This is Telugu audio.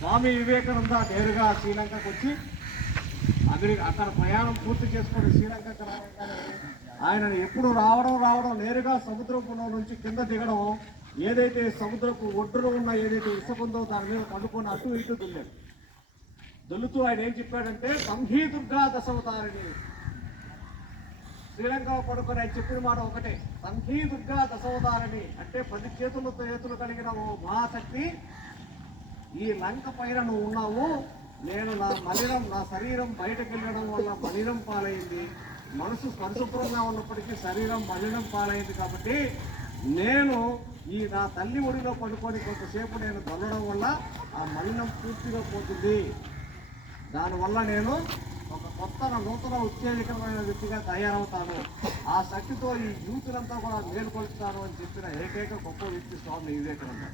స్వామి వివేకానంద నేరుగా శ్రీలంకకు వచ్చి అక్కడ ప్రయాణం పూర్తి చేసుకొని శ్రీలంకకు రాగానే ఆయన ఎప్పుడు రావడం నేరుగా సముద్రపులో నుంచి కింద దిగడం, ఏదైతే సముద్రపు ఒడ్డులో ఉన్న ఏదైతే ఇసుక ఉందో దాని మీద పడుకొని అటు ఇటు దొల్లుతూ ఆయన ఏం చెప్పాడంటే సంహీ దుర్గా దశావతారిణి. శ్రీలంక పడుకొని ఆయన చెప్పిన మాట ఒకటే, సంహీ దుర్గా దశావతారిణి అంటే 10 చేతులు కలిగిన ఓ మహాశక్తి, ఈ లంక పైన నువ్వు ఉన్నావు. నేను నా శరీరం బయటకు వెళ్ళడం వల్ల మలినం పాలైంది, మనసు పరిశుభ్రంగా ఉన్నప్పటికీ శరీరం మలినం పాలైంది. కాబట్టి నేను నా తల్లి ఒడిలో పడుకొని కొంతసేపు నేను దొల్లడం వల్ల ఆ మలినం పూర్తిగా పోతుంది. దానివల్ల నేను ఒక నూతన ఉత్తేజకరమైన వ్యక్తిగా తయారవుతాను. ఆ శక్తితో ఈ యూతులంతా కూడా మేలుకొలుపుతాను అని చెప్పిన ఏకైక గొప్ప వ్యక్తి స్వామి వివేకానంద.